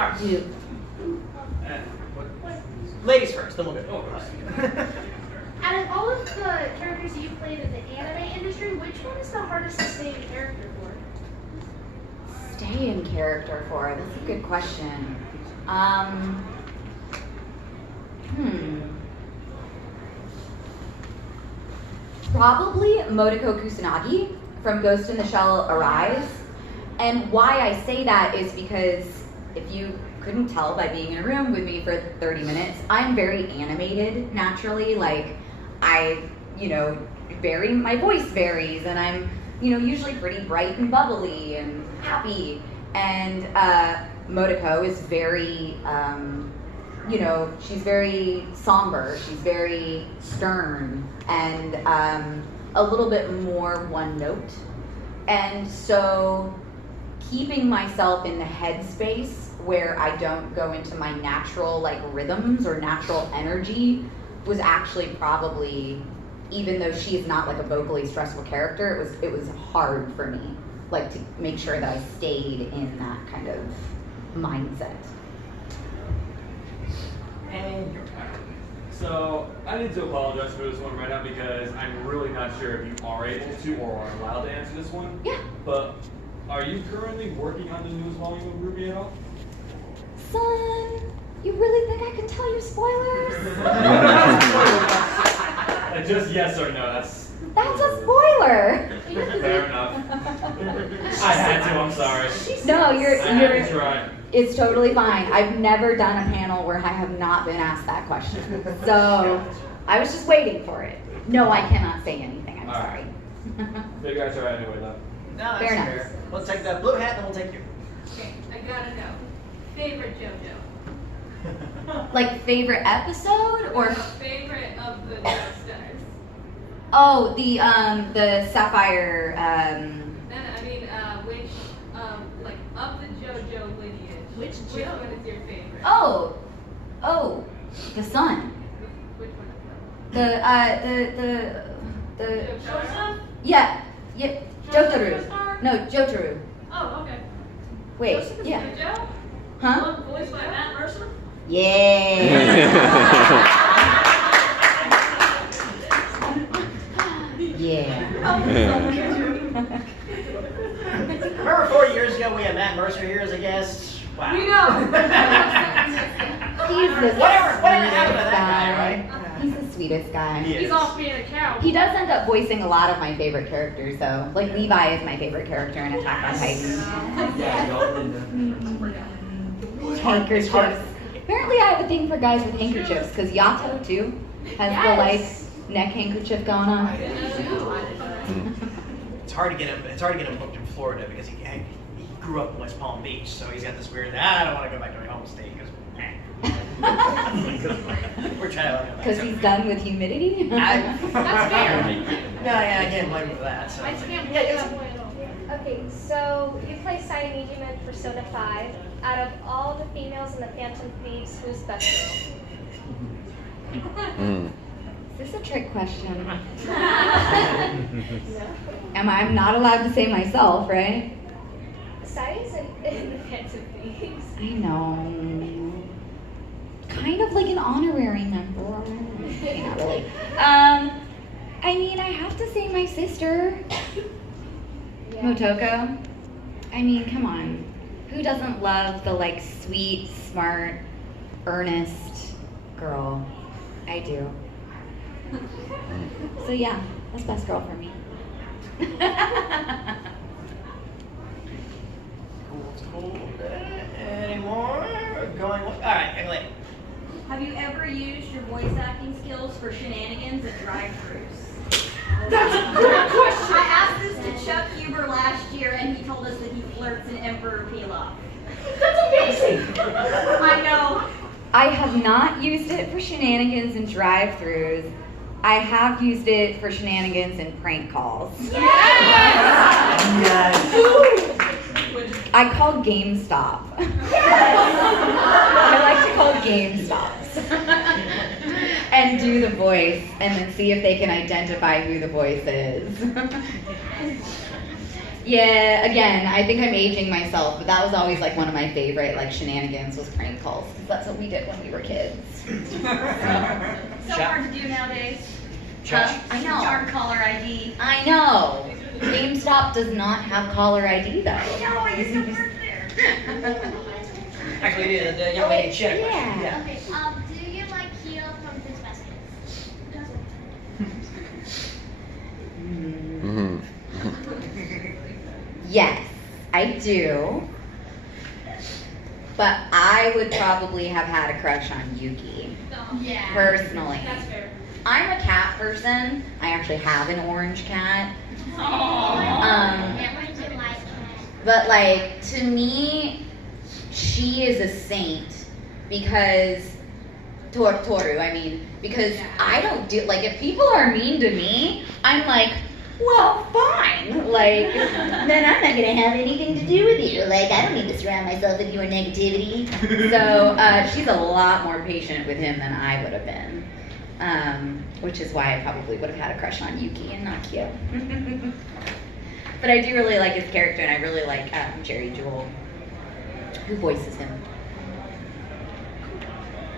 Alright. Do. Ladies first, then we'll go. Out of all of the characters you played in the anime industry, which one is the hardest to stay in character for? Stay in character for? That's a good question. Probably Modoko Kusanagi from Ghost in the Shell Arise. And why I say that is because if you couldn't tell by being in a room with me for 30 minutes, I'm very animated naturally. Like my voice varies and I'm, usually pretty bright and bubbly and happy. And Modoko is very, she's very somber, she's very stern and a little bit more one note. And so keeping myself in the headspace where I don't go into my natural rhythms or natural energy was actually probably, even though she is not a vocally stressful character, it was hard for me to make sure that I stayed in that kind of mindset. And So I need to apologize for this one right now because I'm really not sure if you are able to or are allowed to answer this one. Yeah. But are you currently working on the newest volume of Ruby at all? Son, you really think I can tell you spoilers? Just yes or no. That's a spoiler. fair enough. I had to. I'm sorry. No, I had to try. It's totally fine. I've never done a panel where I have not been asked that question. So I was just waiting for it. No, I cannot say anything. I'm sorry. Figure I try anyway though. no, that's Fair enough. fair. Let's take the blue hat, then we'll take you. Okay, I gotta know. Favorite JoJo? Favorite episode or? Favorite of the stars? Oh, the Sapphire. No, I mean, which, of the JoJo lineage, which one is your favorite? Oh, the sun. Which one is The Joseph? yeah, Jotaro. Star? No, Jotaro. Oh, okay. Wait, Joseph is yeah. JoJo? Huh? Voiced by Matt Mercer? Yeah. Yeah. Remember 4 years ago we had Matt Mercer here as a guest? Wow. We know. He's the Whatever happened to sweetest that guy, right? He's the sweetest guy. He is. He's off being a cow. He does end up voicing a lot of my favorite characters, though. Levi is my favorite character in Attack on Titan. Handkerchiefs. Apparently, I have a thing for guys with handkerchiefs because Yato too has the neck handkerchief going on. It's hard to get him booked in Florida because he grew up in West Palm Beach, so he's got this weird. I don't want to go back to my home state because. We're trying to. Because he's done with humidity. That's fair. No, yeah, I can't blame him for that. So. I can't believe Yeah, that point at all. Okay, so you play Siamese in Persona 5. Out of all the females in the Phantom Thieves, who's best girl? Is this a trick question? I'm not allowed to say myself, right? Siamese in the Phantom Thieves. I know. Kind of like an honorary member. Okay, not really. I mean, I have to say my sister, Motoko. I mean, come on. Who doesn't love the sweet, smart, earnest girl? I do. So yeah, that's best girl for me. Cool. Any more? Going. All right, Emily. Have you ever used your voice acting skills for shenanigans at drive-thrus? That's a good question. I asked this to Chuck Huber last year, and he told us that he flirts in Emperor Pilaf. That's amazing. I know. I have not used it for shenanigans and drive-thrus. I have used it for shenanigans and prank calls. Yes! I call GameStop. I like to call GameStops and do the voice and then see if they can identify who the voice is. Yeah, again, I think I'm aging myself, but that was always like one of my favorite like shenanigans was prank calls because that's what we did when we were kids. So hard to do nowadays. Josh? I know. Darn caller ID. I know. GameStop does not have caller ID though. No, I used to work there. Actually, the young lady she had a question. Yeah. Okay, do you like Keo from Fruits Basket? Yes, I do. But I would probably have had a crush on Yuki, Yeah. personally. That's fair. I'm a cat person. I actually have an orange cat. Yeah, what do you like? But like to me, she is a saint because Toru. I mean, because I don't do like if people are mean to me, I'm like, well, fine. Like then I'm not gonna have anything to do with you. Like I don't need to surround myself with your negativity. So she's a lot more patient with him than I would have been. Which is why I probably would have had a crush on Yuki and not Kyo. But I do really like his character, and I really like Jerry Jewell, who voices him.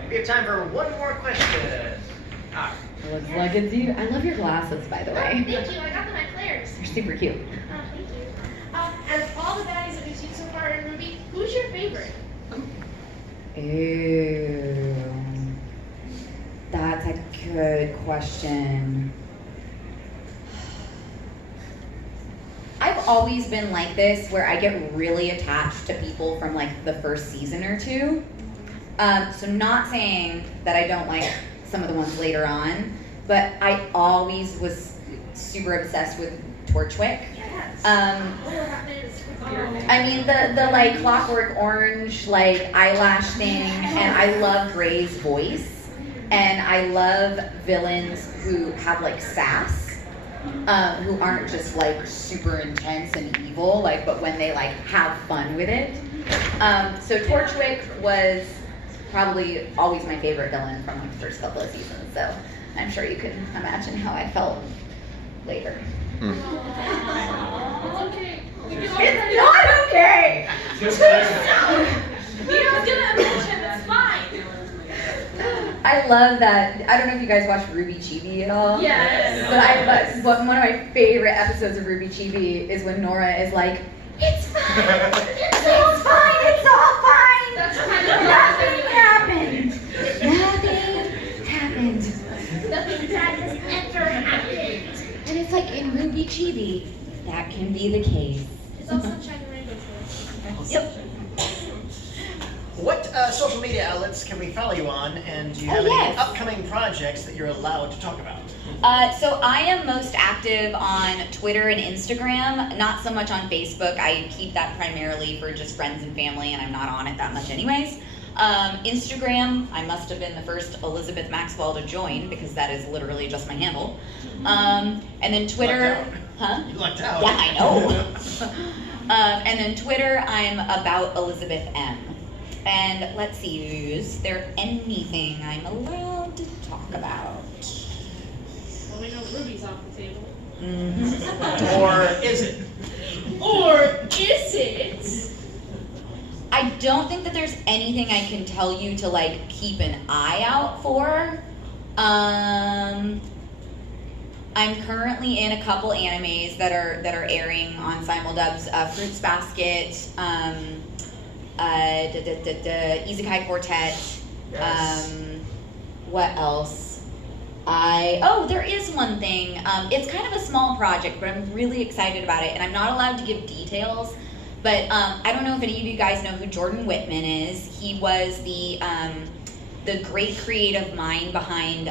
We have time for one more question. Ah, Looks like it's you. I love your glasses, by the Oh, way. thank you. I got them at Claire's. They're super cute. Oh, thank you. Out of all the baddies that we've seen so far in Ruby, who's your favorite? Ooh, that's a good question. I've always been like this, where I get really attached to people from like the first season or two. So not saying that I don't like some of the ones later on, but I always was super obsessed with Torchwick. Yes. I mean the like Clockwork Orange like eyelash thing, and I love Gray's voice, and I love villains who have like sass. Who aren't just like super intense and evil, like, but when they like have fun with it. So Torchwick was probably always my favorite villain from like the first couple of seasons. So I'm sure you can imagine how I felt later. It's okay. It's not okay. You don't gonna mention it's fine. I love that. I don't know if you guys watch Ruby Chibi at all. Yes. But one of my favorite episodes of Ruby Chibi is when Nora is like, "It's fine. It's all fine. It's all fine. That's kind of Nothing happened. Nothing happened." Nothing bad has ever happened. And it's like in Ruby Chibi, that can be the case. It's all sunshine and rainbows. Yep. what social media outlets can we follow you on, and do you have yes. any upcoming projects that you're allowed to talk about? So I am most active on Twitter and Instagram, not so much on Facebook. I keep that primarily for just friends and family, and I'm not on it that much anyways. Instagram, I must have been the first Elizabeth Maxwell to join because that is literally just my handle. And then Twitter, huh? You lucked out. Yeah, I know. And then Twitter, I'm about Elizabeth M. And let's see, is there anything I'm allowed to talk about? Well, we know Ruby's off the table. Or is it? Or is it? I don't think that there's anything I can tell you to like keep an eye out for. I'm currently in a couple animes that are airing on simuldubs. Fruits Basket, Isekai Quartet. Yes. What else? There is one thing. It's kind of a small project, but I'm really excited about it, and I'm not allowed to give details. But I don't know if any of you guys know who Jordan Whitman is. He was the great creative mind behind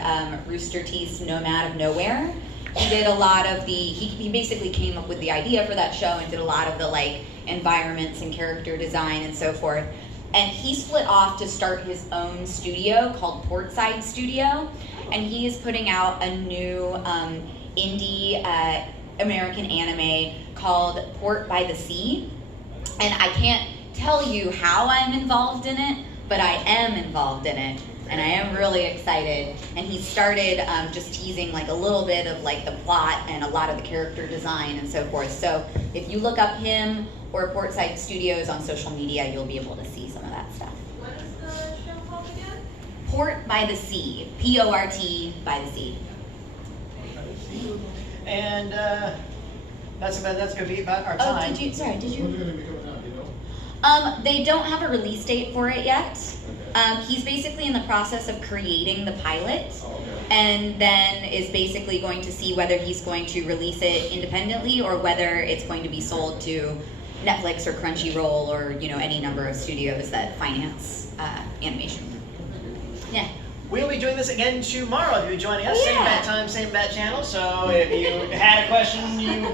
Rooster Teeth's Nomad of Nowhere. He did a lot of he basically came up with the idea for that show and did a lot of the like environments and character design and so forth. And he split off to start his own studio called Portside Studio, and he is putting out a new indie American anime called Port by the Sea. And I can't tell you how I'm involved in it, but I am involved in it. and I am really excited. And he started just teasing like a little bit of like the plot and a lot of the character design and so forth. So if you look up him or Portside Studios on social media, you'll be able to see some of that stuff. What is the show called again? Port by the Sea, P-O-R-T by the Sea. And that's gonna be about our Oh, time. did you? Sorry, did you? When's it gonna be coming out, do you know? They don't have a release date for it yet. He's basically in the process of creating the pilot, Oh, okay. and then is basically going to see whether he's going to release it independently or whether it's going to be sold to Netflix or Crunchyroll or any number of studios that finance animation. Yeah. We'll be doing this again tomorrow. If you're joining us, Oh, same yeah. bat time, same bat channel. So if you had a question, you